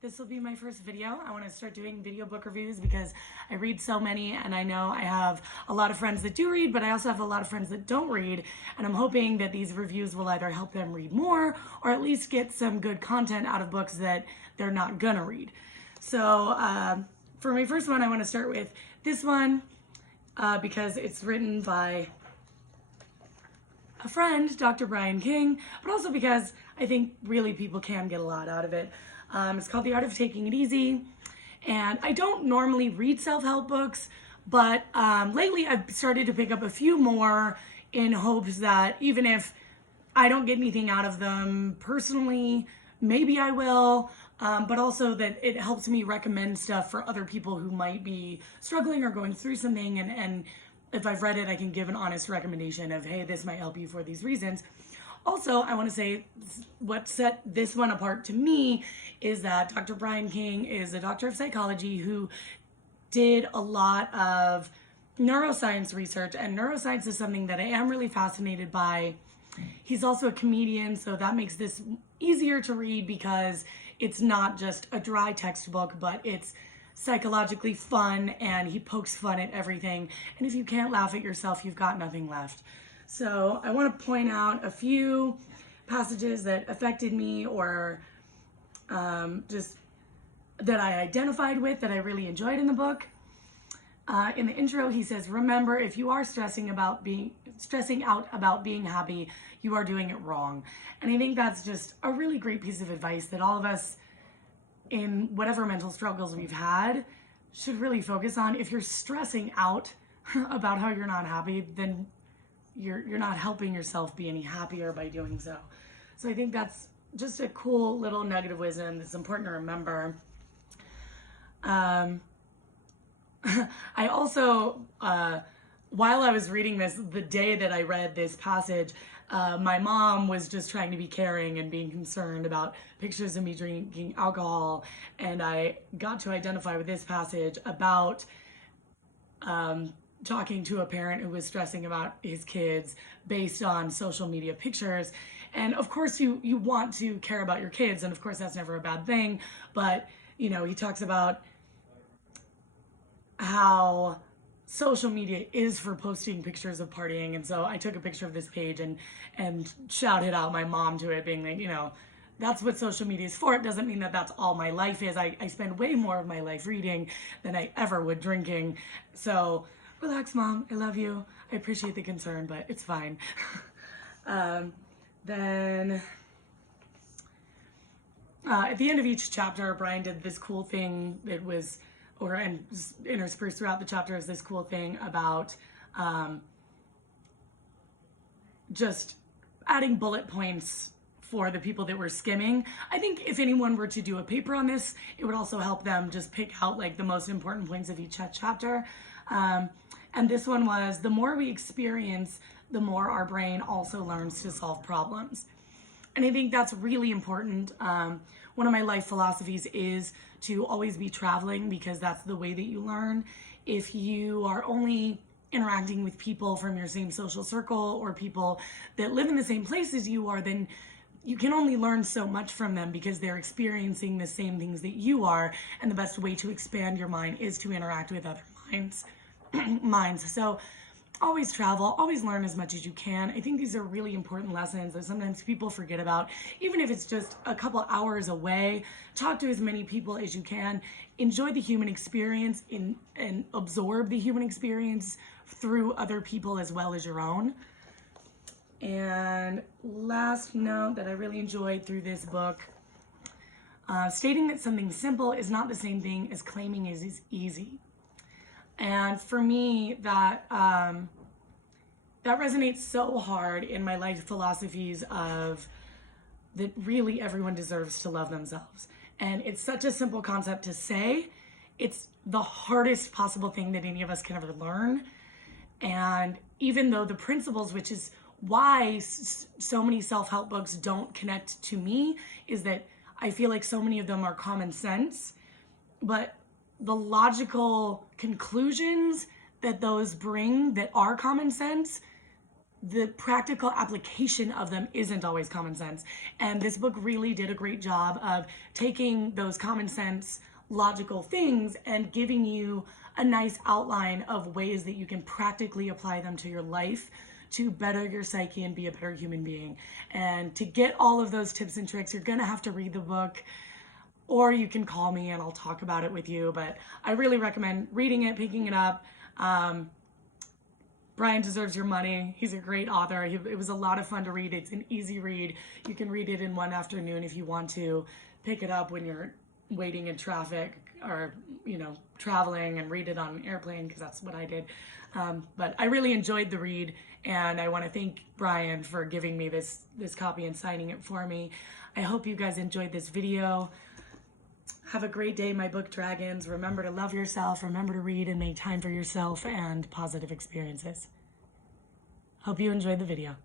This will be my first video. I want to start doing video book reviews because I read so many, and I know I have a lot of friends that do read, but I also have a lot of friends that don't read, and I'm hoping that these reviews will either help them read more or at least get some good content out of books that they're not gonna read. So for my first one, I want to start with this one because it's written by a friend, Dr. Brian King, but also because I think really people can get a lot out of it. It's called The Art of Taking It Easy, and I don't normally read self-help books, but lately I've started to pick up a few more in hopes that even if I don't get anything out of them personally, maybe I will, but also that it helps me recommend stuff for other people who might be struggling or going through something, and if I've read it, I can give an honest recommendation of, hey, this might help you for these reasons. Also, I want to say what set this one apart to me is that Dr. Brian King is a doctor of psychology who did a lot of neuroscience research, and neuroscience is something that I am really fascinated by. He's also a comedian, so that makes this easier to read because it's not just a dry textbook, but it's psychologically fun, and he pokes fun at everything. And if you can't laugh at yourself, you've got nothing left. So I want to point out a few passages that affected me or just that I identified with, that I really enjoyed in the book. In the intro, he says, remember, if you are stressing out about being happy, you are doing it wrong. And I think that's just a really great piece of advice that all of us in whatever mental struggles we've had should really focus on. If you're stressing out about how you're not happy, then you're not helping yourself be any happier by doing so. So I think that's just a cool little nugget of wisdom that's important to remember. I also, while I was reading this, the day that I read this passage, my mom was just trying to be caring and being concerned about pictures of me drinking alcohol, and I got to identify with this passage about talking to a parent who was stressing about his kids based on social media pictures. And of course you want to care about your kids, and of course that's never a bad thing, but you know, he talks about how social media is for posting pictures of partying. And so I took a picture of this page and shouted out my mom to it, being like, you know, that's what social media is for. It doesn't mean that that's all my life is. I spend way more of my life reading than I ever would drinking. So relax, Mom. I love you. I appreciate the concern, but it's fine. Then at the end of each chapter, Brian did this cool thing that was, and interspersed throughout the chapter is this cool thing about just adding bullet points for the people that were skimming. I think if anyone were to do a paper on this, it would also help them just pick out like the most important points of each chapter. And this one was, the more we experience, the more our brain also learns to solve problems. And I think that's really important. One of my life philosophies is to always be traveling, because that's the way that you learn. If you are only interacting with people from your same social circle or people that live in the same place as you are, then you can only learn so much from them because they're experiencing the same things that you are. And the best way to expand your mind is to interact with other minds. So always travel, always learn as much as you can. I think these are really important lessons that sometimes people forget about. Even if it's just a couple hours away, talk to as many people as you can. Enjoy the human experience and absorb the human experience through other people as well as your own. And last note that I really enjoyed through this book, stating that something simple is not the same thing as claiming it is easy. And for me, that resonates so hard in my life philosophies of that really everyone deserves to love themselves. And it's such a simple concept to say. It's the hardest possible thing that any of us can ever learn. And even though the principles, which is why so many self-help books don't connect to me, is that I feel like so many of them are common sense, but the logical conclusions that those bring that are common sense the practical application of them isn't always common sense. And this book really did a great job of taking those common sense, logical things and giving you a nice outline of ways that you can practically apply them to your life to better your psyche and be a better human being. And to get all of those tips and tricks, you're gonna have to read the book, or you can call me and I'll talk about it with you. But I really recommend reading it, picking it up. Brian deserves your money. He's a great author. It was a lot of fun to read. It's an easy read. You can read it in one afternoon if you want to. Pick it up when you're waiting in traffic or, traveling, and read it on an airplane, because that's what I did. But I really enjoyed the read, and I want to thank Brian for giving me this copy and signing it for me. I hope you guys enjoyed this video. Have a great day, my book dragons. Remember to love yourself, remember to read, and make time for yourself and positive experiences. Hope you enjoyed the video.